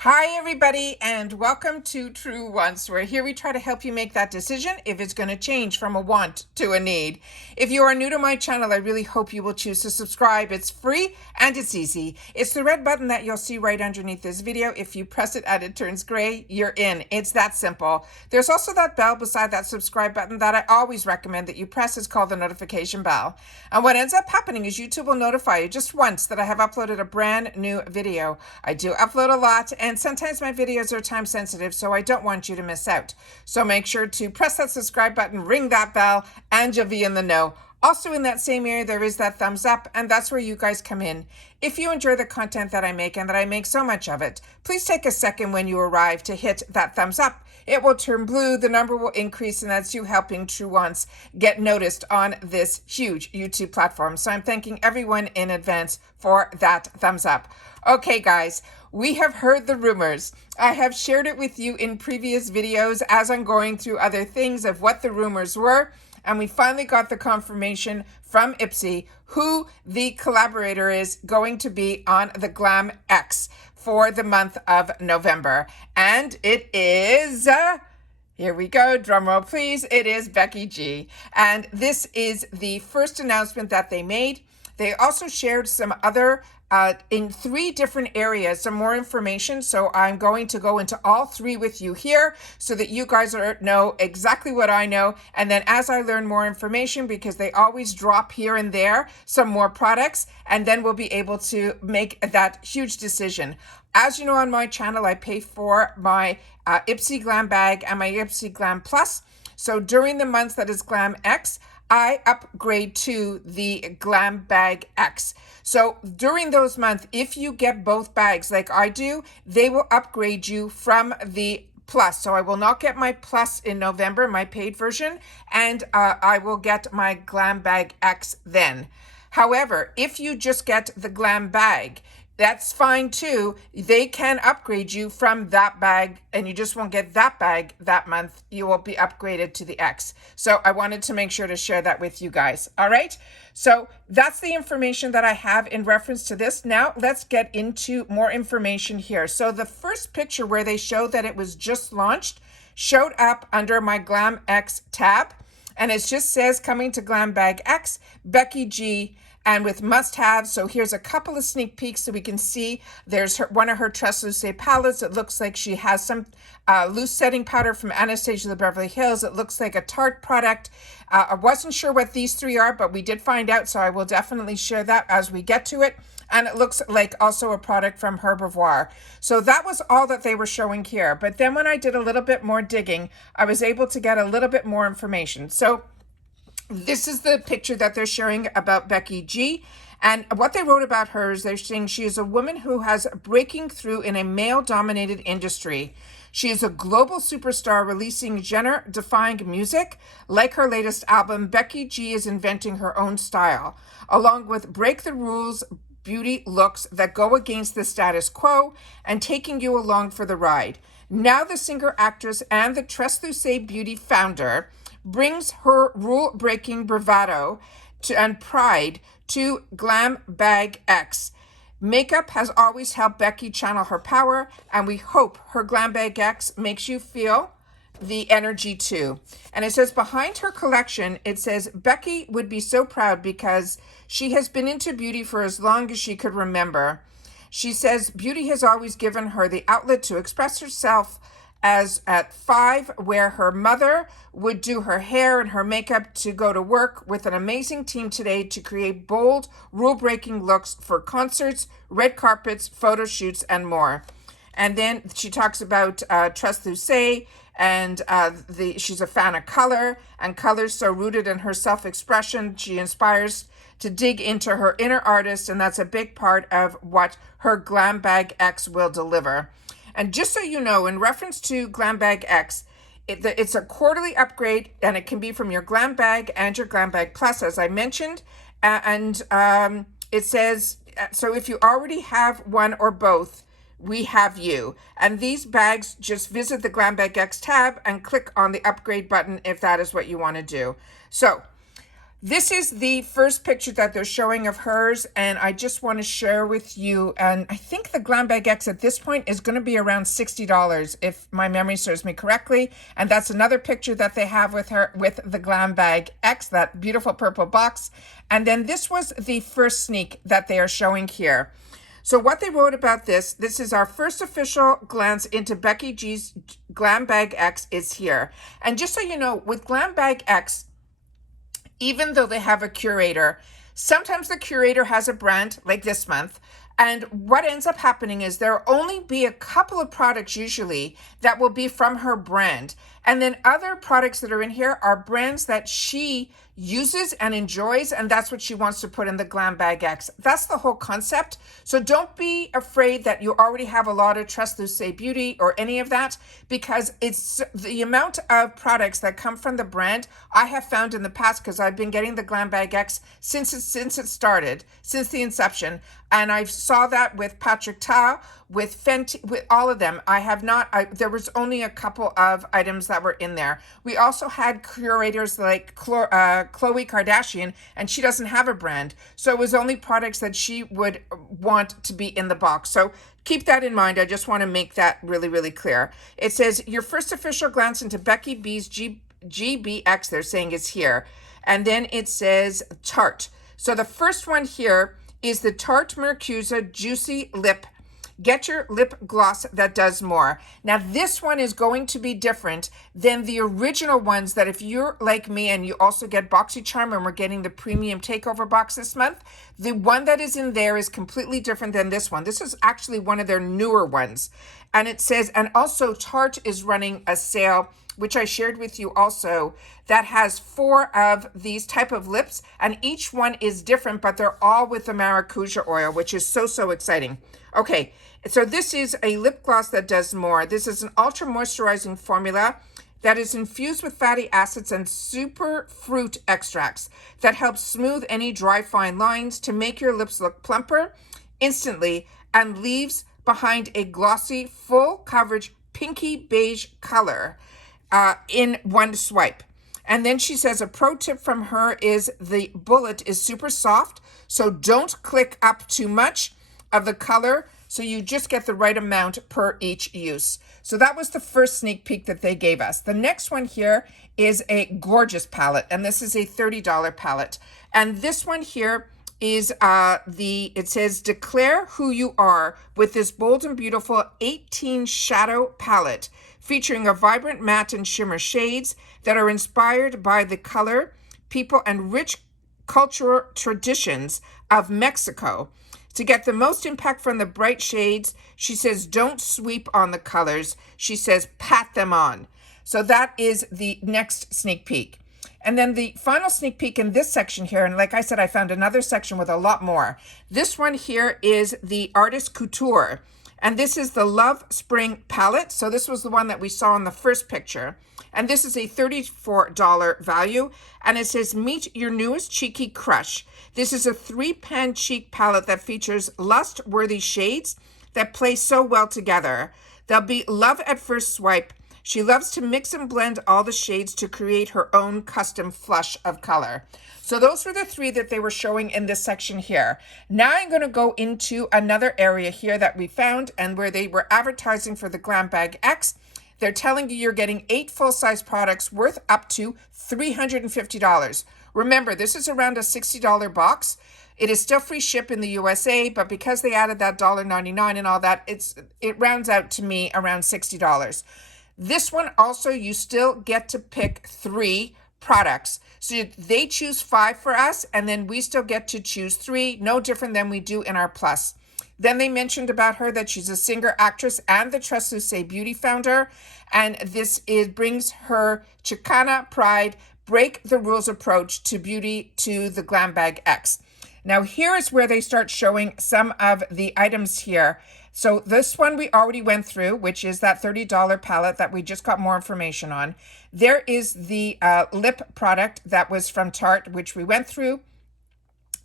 Hi everybody and welcome to True Wants, where here we try to help you make that decision if it's going to change from a want to a need. If you are new to my channel, I really hope you will choose to subscribe. It's free and it's easy. It's the red button that you'll see right underneath this video. If you press it and it turns gray, you're in. It's that simple. There's also that bell beside that subscribe button that I always recommend that you press. It's called the notification bell. And what ends up happening is YouTube will notify you just once that I have uploaded a brand new video. I do upload a lot, and sometimes my videos are time sensitive, so I don't want you to miss out. So make sure to press that subscribe button, ring that bell, and you'll be in the know. Also in that same area, there is that thumbs up, and that's where you guys come in. If you enjoy the content that I make, and that I make so much of it, please take a second when you arrive to hit that thumbs up. It will turn blue, the number will increase, and that's you helping True Wants get noticed on this huge YouTube platform. So I'm thanking everyone in advance for that thumbs up. Okay, guys, we have heard the rumors. I have shared it with you in previous videos as I'm going through other things of what the rumors were. And we finally got the confirmation from IPSY who the collaborator is going to be on the Glam X for the month of November. And it is... here we go, drum roll please, it is Becky G. And this is the first announcement that they made. They also shared some other, in 3 different areas, some more information. So I'm going to go into all 3 with you here so that you guys know exactly what I know. And then as I learn more information, because they always drop here and there some more products, and then we'll be able to make that huge decision. As you know, on my channel, I pay for my IPSY Glam Bag and my IPSY Glam Plus. So during the months that is Glam X, I upgrade to the Glam Bag X. So during those months, if you get both bags like I do, they will upgrade you from the Plus. So I will not get my Plus in November, my paid version, and I will get my Glam Bag X then. However, if you just get the Glam Bag, that's fine too. They can upgrade you from that bag, and you just won't get that bag that month. You will be upgraded to the X. So I wanted to make sure to share that with you guys. All right. So that's the information that I have in reference to this. Now let's get into more information here. So the first picture where they showed that it was just launched showed up under my Glam X tab. And it just says coming to Glam Bag X, Becky G, and with must-haves. So here's a couple of sneak peeks so we can see. There's one of her translucent palettes. It looks like she has some loose setting powder from Anastasia the Beverly Hills. It looks like a Tarte product. I wasn't sure what these 3 are, but we did find out, so I will definitely share that as we get to it. And it looks like also a product from Herbivoire. So that was all that they were showing here. But then when I did a little bit more digging, I was able to get a little bit more information. So this is the picture that they're sharing about Becky G. And what they wrote about her is they're saying she is a woman who has breaking through in a male-dominated industry. She is a global superstar releasing genre-defying music. Like her latest album, Becky G is inventing her own style, along with break the rules beauty looks that go against the status quo and taking you along for the ride. Now the singer, actress, and the Drugstore beauty founder brings her rule-breaking bravado and pride to Glam Bag X. Makeup has always helped Becky channel her power, and we hope her Glam Bag X makes you feel the energy too. And it says behind her collection, it says Becky would be so proud because she has been into beauty for as long as she could remember. She says beauty has always given her the outlet to express herself, as at 5, where her mother would do her hair and her makeup to go to work with an amazing team today to create bold, rule-breaking looks for concerts, red carpets, photo shoots, and more. And then she talks about Drugstore, and she's a fan of color, and color's so rooted in her self-expression. She inspires to dig into her inner artist, and that's a big part of what her Glam Bag X will deliver. And just so you know, in reference to Glam Bag X, it's a quarterly upgrade, and it can be from your Glam Bag and your Glam Bag Plus, as I mentioned. And it says, so if you already have one or both, we have you. And these bags, just visit the Glam Bag X tab and click on the upgrade button if that is what you want to do. So This is the first picture that they're showing of hers, and I just want to share with you, and I think the Glam Bag X at this point is going to be around $60 if my memory serves me correctly, and that's another picture that they have with her with the Glam Bag X, that beautiful purple box. And then this was the first sneak that they are showing here. So what they wrote about this is our first official glance into Becky G's Glam Bag X is here. And just so you know, with Glam Bag X, even though they have a curator, sometimes the curator has a brand like this month. And what ends up happening is there'll only be a couple of products usually that will be from her brand. And then other products that are in here are brands that she uses and enjoys, and that's what she wants to put in the Glam Bag X. That's the whole concept. So don't be afraid that you already have a lot of Trust Lucé Beauty or any of that, because it's the amount of products that come from the brand I have found in the past, because I've been getting the Glam Bag X since it started, since the inception. And I saw that with Patrick Ta, with Fenty, with all of them. I have not, there was only a couple of items that were in there. We also had curators like Khloe Kardashian, and she doesn't have a brand. So it was only products that she would want to be in the box. So keep that in mind. I just want to make that really, really clear. It says, your first official glance into Becky B's GBX, they're saying, is here. And then it says Tarte. So the first one here is the Tarte Maracuja Juicy Lip. Get your lip gloss that does more. Now this one is going to be different than the original ones that if you're like me and you also get BoxyCharm, and we're getting the premium takeover box this month, the one that is in there is completely different than this one. This is actually one of their newer ones. And it says, and also Tarte is running a sale, which I shared with you also, that has 4 of these type of lips, and each one is different, but they're all with the Maracuja oil, which is so, so exciting. Okay, so this is a lip gloss that does more. This is an ultra moisturizing formula that is infused with fatty acids and super fruit extracts that helps smooth any dry, fine lines to make your lips look plumper instantly, and leaves behind a glossy, full coverage, pinky beige color in one swipe. And then she says a pro tip from her is the bullet is super soft, so don't click up too much of the color, so you just get the right amount per each use. So that was the first sneak peek that they gave us. The next one here is a gorgeous palette, and this is a $30 palette. And this one here is it says declare who you are with this bold and beautiful 18 shadow palette, featuring a vibrant matte and shimmer shades that are inspired by the color, people, and rich cultural traditions of Mexico. To get the most impact from the bright shades, she says, don't sweep on the colors. She says, pat them on. So that is the next sneak peek. And then the final sneak peek in this section here, and like I said, I found another section with a lot more. This one here is the Artist Couture. And this is the Love Spring palette. So this was the one that we saw in the first picture. And this is a $34 value. And it says, meet your newest cheeky crush. This is a 3-pan cheek palette that features lust-worthy shades that play so well together. They'll be love at first swipe. She loves to mix and blend all the shades to create her own custom flush of color. So those were the 3 that they were showing in this section here. Now I'm going to go into another area here that we found, and where they were advertising for the Glam Bag X. They're telling you you're getting 8 full-size products worth up to $350. Remember, this is around a $60 box. It is still free ship in the USA, but because they added that $1.99 and all that, it rounds out to me around $60. This one also, you still get to pick 3 products. So they choose 5 for us, and then we still get to choose 3, no different than we do in our Plus. Then they mentioned about her that she's a singer, actress, and the Trust Lucé Beauty founder. And this brings her Chicana pride, break the rules approach to beauty to the Glam Bag X. Now here is where they start showing some of the items here. So this one we already went through, which is that $30 palette that we just got more information on. There is the lip product that was from Tarte, which we went through,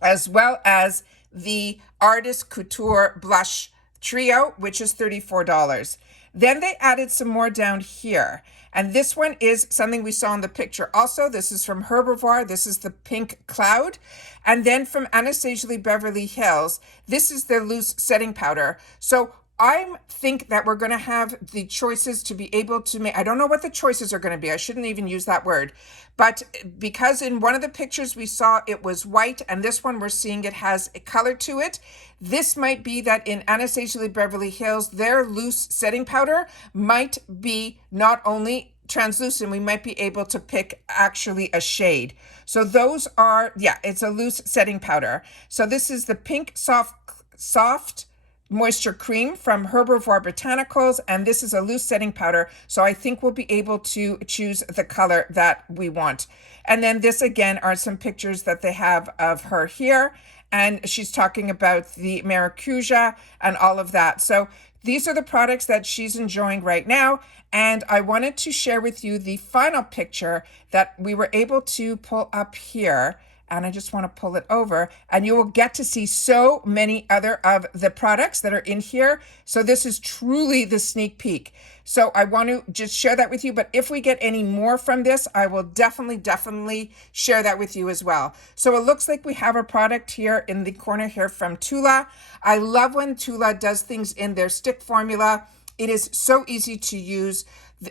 as well as the Artist Couture blush Trio, which is $34. Then they added some more down here. And this one is something we saw in the picture also. This is from Herbivore. This is the Pink Cloud. And then from Anastasia Beverly Hills, this is their loose setting powder. So I think that we're going to have the choices to be able to make, I don't know what the choices are going to be. I shouldn't even use that word. But because in one of the pictures we saw it was white, and this one we're seeing it has a color to it. This might be that in Anastasia Beverly Hills, their loose setting powder might be not only translucent, we might be able to pick actually a shade. So those are, yeah, it's a loose setting powder. So this is the Pink Soft Moisture Cream from Herbivore Botanicals, and this is a loose setting powder, so I think we'll be able to choose the color that we want. And then this again are some pictures that they have of her here, and she's talking about the Maracuja and all of that. So these are the products that she's enjoying right now, and I wanted to share with you the final picture that we were able to pull up here. And I just want to pull it over, and you will get to see so many other of the products that are in here. So this is truly the sneak peek. So I want to just share that with you. But if we get any more from this, I will definitely share that with you as well. So it looks like we have a product here in the corner here from Tula. I love when Tula does things in their stick formula. It is so easy to use.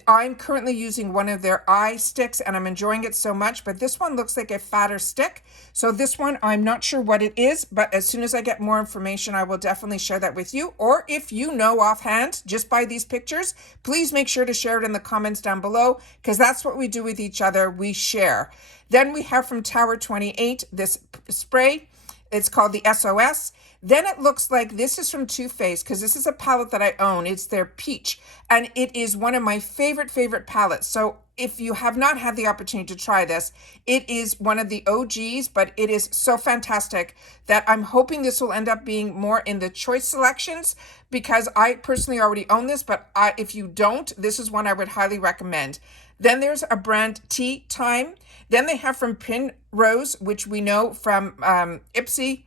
I'm currently using one of their eye sticks and I'm enjoying it so much, but this one looks like a fatter stick. So this one, I'm not sure what it is, but as soon as I get more information, I will definitely share that with you. Or if you know offhand, just by these pictures, please make sure to share it in the comments down below, because that's what we do with each other. We share. Then we have from Tower 28, this spray. It's called the SOS. Then it looks like this is from Too Faced, because this is a palette that I own. It's their Peach, and it is one of my favorite palettes. So if you have not had the opportunity to try this, it is one of the OGs, but it is so fantastic that I'm hoping this will end up being more in the choice selections, because I personally already own this, but if you don't, this is one I would highly recommend. Then there's a brand Tea Time. Then they have from Primrose, which we know from IPSY.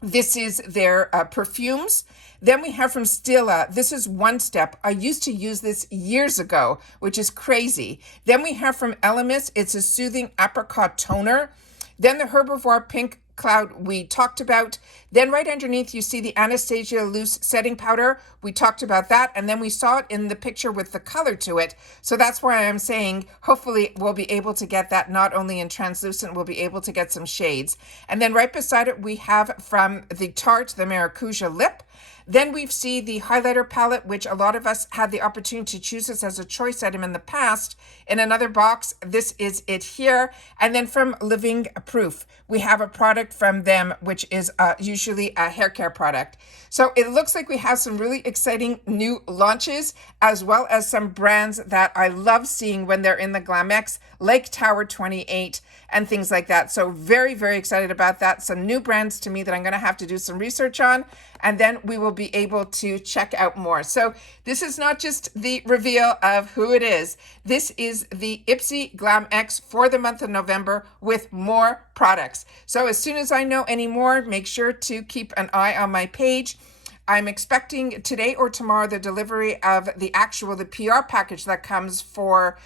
This is their perfumes. Then we have from Stila. This is One Step. I used to use this years ago, which is crazy. Then we have from Elemis. It's a soothing apricot toner. Then the Herbivore Pink Cloud we talked about. Then right underneath you see the Anastasia loose setting powder. We talked about that, and then we saw it in the picture with the color to it. So that's why I'm saying hopefully we'll be able to get that not only in translucent, we'll be able to get some shades. And then right beside it we have from the Tarte, the Maracuja Lip. Then we see the highlighter palette, which a lot of us had the opportunity to choose this as a choice item in the past. In another box, this is it here. And then from Living Proof, we have a product from them, which is usually a hair care product. So it looks like we have some really exciting new launches, as well as some brands that I love seeing when they're in the Glam X, like Tower 28 and things like that. So very excited about that. Some new brands to me that I'm going to have to do some research on, and then we will be able to check out more. So this is not just the reveal of who it is. This is the IPSY Glam X for the month of November with more products. So as soon as I know any more, make sure to keep an eye on my page. I'm expecting today or tomorrow the delivery of the PR package that comes for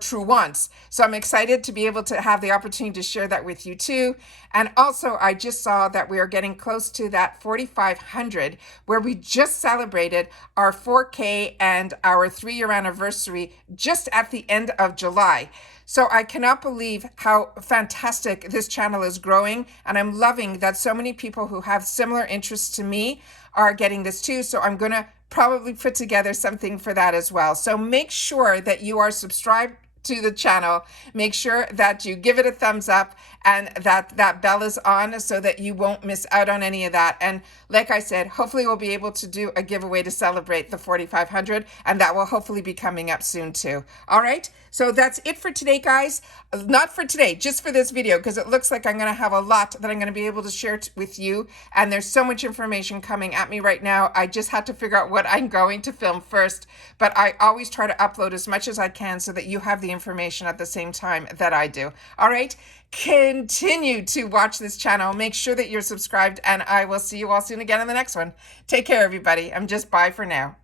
True Once. So I'm excited to be able to have the opportunity to share that with you too. And also I just saw that we are getting close to that 4,500, where we just celebrated our 4K and our 3-year anniversary just at the end of July. So I cannot believe how fantastic this channel is growing, and I'm loving that so many people who have similar interests to me are getting this too. So I'm going to probably put together something for that as well. So make sure that you are subscribed to the channel. Make sure that you give it a thumbs up and that bell is on so that you won't miss out on any of that. And like I said, hopefully we'll be able to do a giveaway to celebrate the 4,500, and that will hopefully be coming up soon too. All right. So that's it for today, guys. Not for today, just for this video, because it looks like I'm going to have a lot that I'm going to be able to share with you. And there's so much information coming at me right now. I just had to figure out what I'm going to film first. But I always try to upload as much as I can so that you have the information at the same time that I do. All right, continue to watch this channel. Make sure that you're subscribed, and I will see you all soon again in the next one. Take care, everybody. I'm just bye for now.